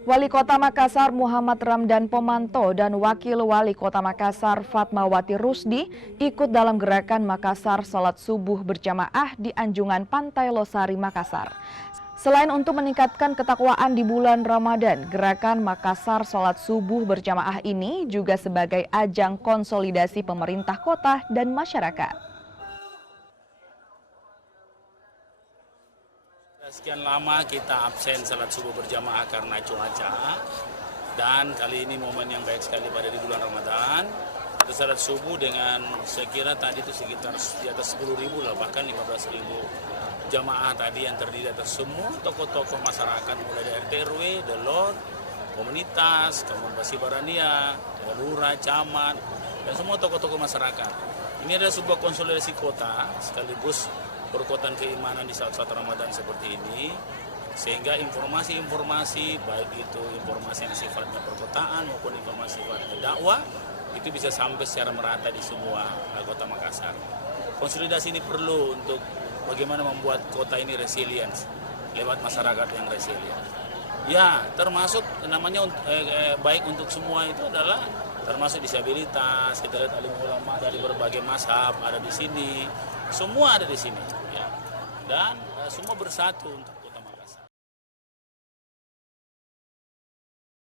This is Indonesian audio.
Wali Kota Makassar Muhammad Ramdan Pomanto dan Wakil Wali Kota Makassar Fatmawati Rusdi ikut dalam gerakan Makassar Salat Subuh berjamaah di Anjungan Pantai Losari, Makassar. Selain untuk meningkatkan ketakwaan di bulan Ramadan, gerakan Makassar Salat Subuh berjamaah ini juga sebagai ajang konsolidasi pemerintah kota dan masyarakat. Sekian lama kita absen salat subuh berjamaah karena cuaca, dan kali ini momen yang baik sekali pada di bulan Ramadan. Kita salat subuh dengan saya kira tadi itu sekitar di atas 10.000 lah, bahkan 15.000 jamaah tadi yang terdiri atas semua tokoh-tokoh masyarakat mulai dari RT RW, delor, komunitas, komunitas Barania, lurah, camat, dan semua tokoh-tokoh masyarakat. Ini adalah sebuah konsolidasi kota sekaligus berkekuatan keimanan di saat-saat Ramadan seperti ini, sehingga informasi-informasi baik itu informasi yang sifatnya perkotaan maupun informasi sifatnya dakwah itu bisa sampai secara merata di semua kota Makassar. Konsolidasi ini perlu untuk bagaimana membuat kota ini resilient lewat masyarakat yang resilient. Ya, termasuk namanya baik untuk semua itu adalah termasuk disabilitas. Kita lihat alim ulama dari berbagai mazhab ada di sini, semua ada di sini, ya. Dan semua bersatu untuk